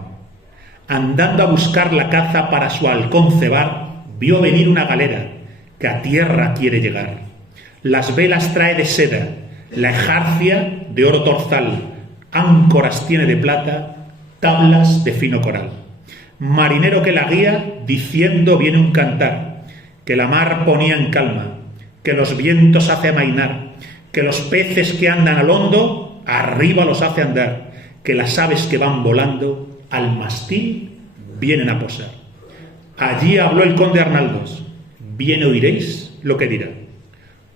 Andando a buscar la caza para su halcón cebar, vio venir una galera que a tierra quiere llegar. Las velas trae de seda, la ejarcia de oro torzal, áncoras tiene de plata, tablas de fino coral. Marinero que la guía, diciendo viene un cantar, que la mar ponía en calma, que los vientos hace amainar, que los peces que andan al hondo, arriba los hace andar, que las aves que van volando, al mastil vienen a posar. Allí habló el conde Arnaldos. Bien oiréis lo que dirá.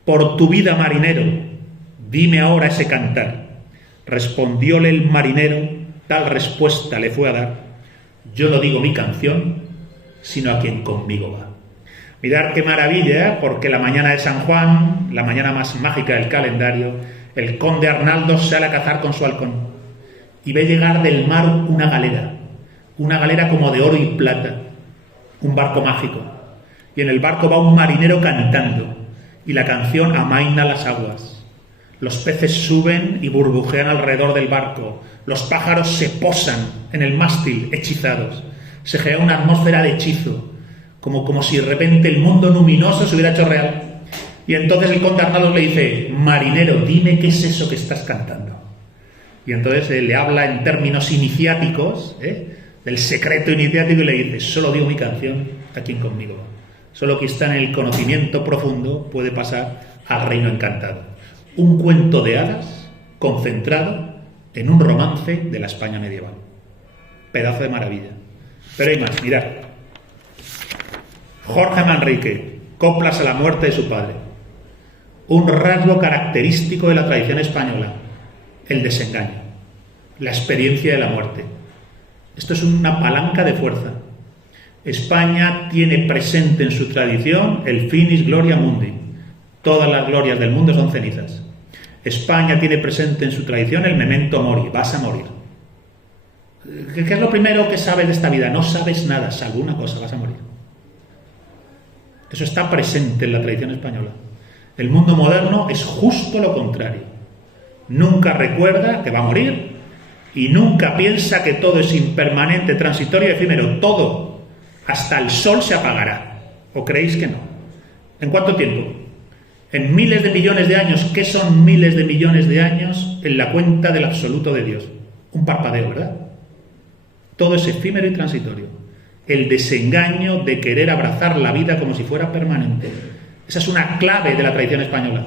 Por tu vida, marinero, dime ahora ese cantar. Respondióle el marinero, tal respuesta le fue a dar: yo no digo mi canción, sino a quien conmigo va. Mirad qué maravilla, porque la mañana de San Juan, la mañana más mágica del calendario, el conde Arnaldos sale a cazar con su halcón y ve llegar del mar una galera como de oro y plata, un barco mágico. Y en el barco va un marinero cantando, y la canción amaina las aguas. Los peces suben y burbujean alrededor del barco, los pájaros se posan en el mástil hechizados, se crea una atmósfera de hechizo, como si de repente el mundo luminoso se hubiera hecho real. Y entonces el conde Arnaldos le dice: marinero, dime qué es eso que estás cantando. Y entonces le habla en términos iniciáticos, del secreto iniciático, y le dice: solo digo mi canción a quien conmigo va. Solo quien está en el conocimiento profundo puede pasar al reino encantado. Un cuento de hadas concentrado en un romance de la España medieval. Pedazo de maravilla. Pero hay más, mirad. Jorge Manrique, coplas a la muerte de su padre. Un rasgo característico de la tradición española: el desengaño, la experiencia de la muerte. Esto es una palanca de fuerza. España tiene presente en su tradición el finis gloria mundi. Todas las glorias del mundo son cenizas. España tiene presente en su tradición el memento mori, vas a morir. ¿Qué es lo primero que sabes de esta vida? No sabes nada, salvo una cosa: vas a morir. Eso está presente en la tradición española. El mundo moderno es justo lo contrario. Nunca recuerda que va a morir y nunca piensa que todo es impermanente, transitorio y efímero. Todo, hasta el sol, se apagará. ¿O creéis que no? ¿En cuánto tiempo? En miles de millones de años. ¿Qué son miles de millones de años en la cuenta del absoluto de Dios? Un parpadeo, ¿verdad? Todo es efímero y transitorio. El desengaño de querer abrazar la vida como si fuera permanente. Esa es una clave de la tradición española.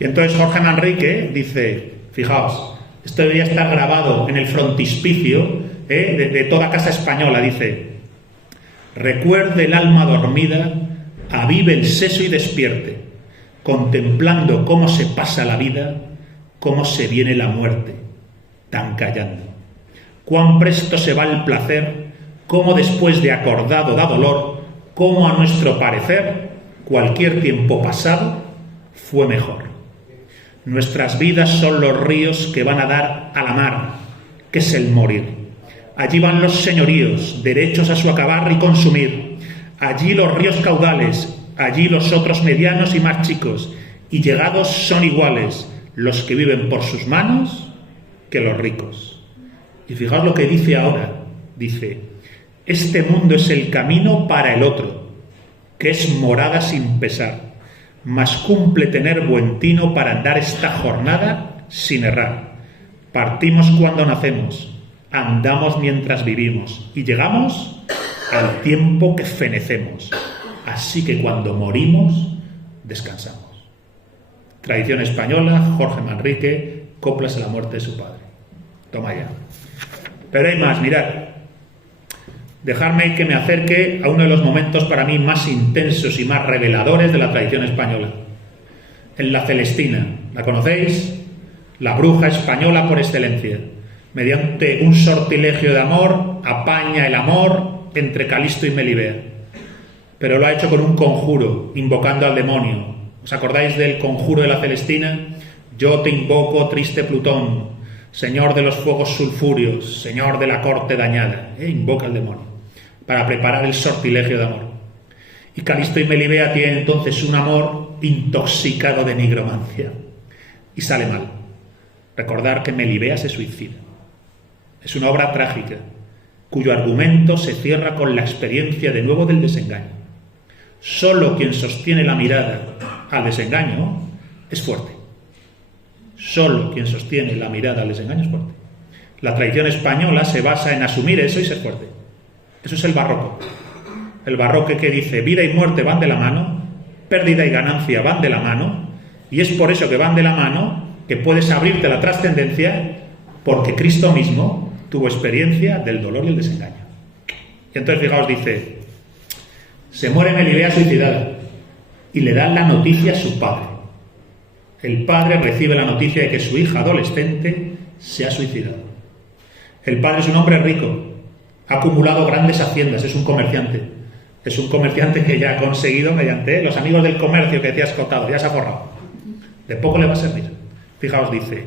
Y entonces Jorge Manrique dice: fijaos, esto debería estar grabado en el frontispicio de toda casa española. Dice: recuerde el alma dormida, avive el seso y despierte, contemplando cómo se pasa la vida, cómo se viene la muerte, tan callando. Cuán presto se va el placer, cómo después de acordado da dolor, cómo a nuestro parecer cualquier tiempo pasado fue mejor. Nuestras vidas son los ríos que van a dar a la mar, que es el morir. Allí van los señoríos, derechos a su acabar y consumir. Allí los ríos caudales, allí los otros medianos y más chicos, y llegados son iguales los que viven por sus manos que los ricos. Y fijaos lo que dice ahora. Dice: este mundo es el camino para el otro, que es morada sin pesar, mas cumple tener buen tino para andar esta jornada sin errar. Partimos cuando nacemos, andamos mientras vivimos y llegamos al tiempo que fenecemos. Así que cuando morimos, descansamos. Tradición española, Jorge Manrique, coplas a la muerte de su padre. Toma ya. Pero hay más, mirad. Dejadme que me acerque a uno de los momentos para mí más intensos y más reveladores de la tradición española. En la Celestina, ¿la conocéis? La bruja española por excelencia. Mediante un sortilegio de amor, apaña el amor entre Calisto y Melibea. Pero lo ha hecho con un conjuro, invocando al demonio. ¿Os acordáis del conjuro de la Celestina? Yo te invoco, triste Plutón, señor de los fuegos sulfúreos, señor de la corte dañada. Invoca al demonio para preparar el sortilegio de amor. Y Calisto y Melibea tienen entonces un amor intoxicado de nigromancia. Y sale mal. Recordar que Melibea se suicida. Es una obra trágica, cuyo argumento se cierra con la experiencia de nuevo del desengaño. Solo quien sostiene la mirada al desengaño es fuerte. Solo quien sostiene la mirada al desengaño es fuerte. La tradición española se basa en asumir eso y ser fuerte. Eso es el barroco. El barroco que dice vida y muerte van de la mano, pérdida y ganancia van de la mano, y es por eso que van de la mano que puedes abrirte a la trascendencia, porque Cristo mismo tuvo experiencia del dolor y el desengaño. Y entonces, fijaos, dice, se muere Melibea suicidada y le dan la noticia a su padre. El padre recibe la noticia de que su hija adolescente se ha suicidado. El padre es un hombre rico, ha acumulado grandes haciendas, es un comerciante. Es un comerciante que ya ha conseguido, mediante los amigos del comercio que decías Cotado, ya se ha forrado. De poco le va a servir. Fijaos, dice,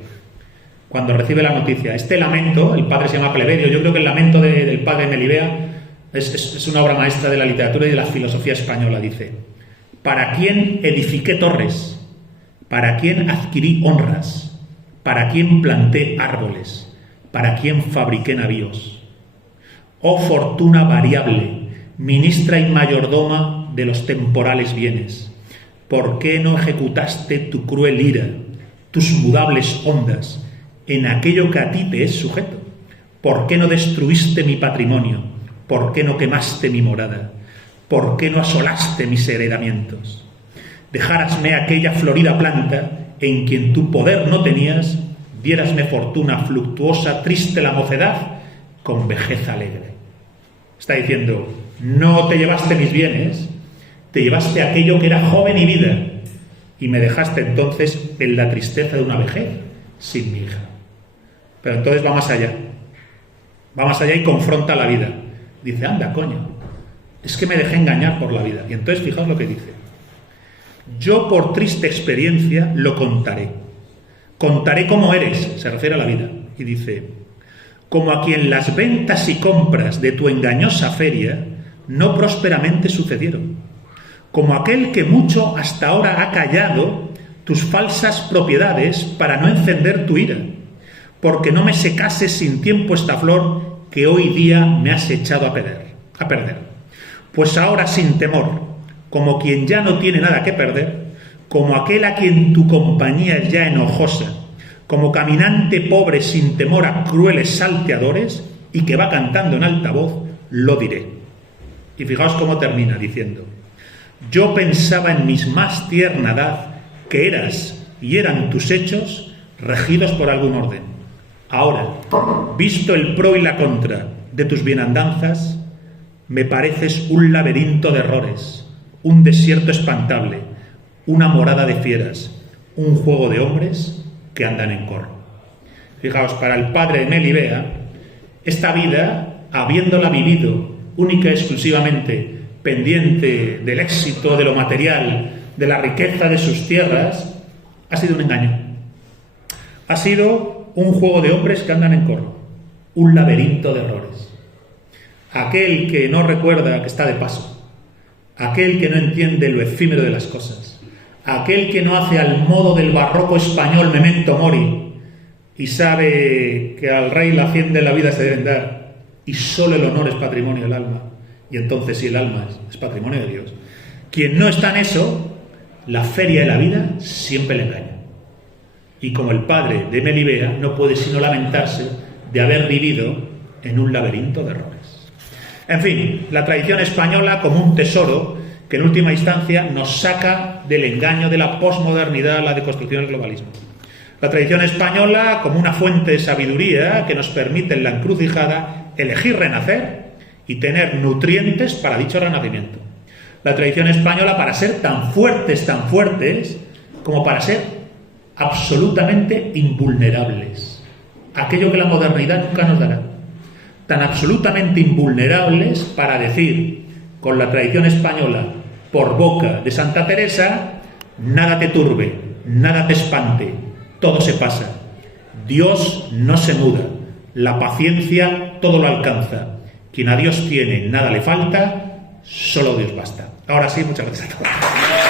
cuando recibe la noticia, este lamento, el padre se llama Pleberio, yo creo que el lamento del padre de Melibea es una obra maestra de la literatura y de la filosofía española, dice, ¿para quién edifiqué torres? ¿Para quién adquirí honras? ¿Para quién planté árboles? ¿Para quién fabriqué navíos? Oh fortuna variable, ministra y mayordoma de los temporales bienes, ¿por qué no ejecutaste tu cruel ira, tus mudables ondas, en aquello que a ti te es sujeto? ¿Por qué no destruiste mi patrimonio? ¿Por qué no quemaste mi morada? ¿Por qué no asolaste mis heredamientos? Dejárasme aquella florida planta en quien tu poder no tenías, diérasme fortuna fluctuosa, triste la mocedad, con vejez alegre. Está diciendo, no te llevaste mis bienes, te llevaste aquello que era joven y vida, y me dejaste entonces en la tristeza de una vejez sin mi hija. Pero entonces va más allá y confronta la vida. Dice, anda, coño, es que me dejé engañar por la vida. Y entonces fijaos lo que dice. Yo por triste experiencia lo contaré. Contaré cómo eres, se refiere a la vida. Y dice, como a quien las ventas y compras de tu engañosa feria no prósperamente sucedieron. Como aquel que mucho hasta ahora ha callado tus falsas propiedades para no encender tu ira, porque no me secase sin tiempo esta flor que hoy día me has echado a perder. Pues ahora sin temor, como quien ya no tiene nada que perder, como aquel a quien tu compañía es ya enojosa, como caminante pobre sin temor a crueles salteadores y que va cantando en alta voz, lo diré. Y fijaos cómo termina diciendo, yo pensaba en mis más tierna edad que eras y eran tus hechos regidos por algún orden. Ahora, visto el pro y la contra de tus bienandanzas, me pareces un laberinto de errores, un desierto espantable, una morada de fieras, un juego de hombres que andan en corro. Fijaos, para el padre de Melibea, esta vida, habiéndola vivido única y exclusivamente pendiente del éxito, de lo material, de la riqueza de sus tierras, ha sido un engaño. Ha sido un juego de hombres que andan en corro, un laberinto de errores. Aquel que no recuerda que está de paso, aquel que no entiende lo efímero de las cosas, aquel que no hace al modo del barroco español memento mori y sabe que al rey la hacienda y la vida se deben dar y solo el honor es patrimonio del alma, y entonces si el alma es patrimonio de Dios, Quien no está en eso, la feria de la vida siempre le engaña. Y como el padre de Melibea, no puede sino lamentarse de haber vivido en un laberinto de errores. En fin, la tradición española como un tesoro que en última instancia nos saca del engaño de la posmodernidad, la deconstrucción del globalismo. La tradición española como una fuente de sabiduría que nos permite en la encrucijada elegir renacer y tener nutrientes para dicho renacimiento. La tradición española para ser tan fuertes como para ser absolutamente invulnerables. Aquello que la modernidad nunca nos dará. Tan absolutamente invulnerables para decir, con la tradición española, por boca de Santa Teresa, nada te turbe, nada te espante, todo se pasa. Dios no se muda, la paciencia todo lo alcanza. Quien a Dios tiene, nada le falta, solo Dios basta. Ahora sí, muchas gracias a todos.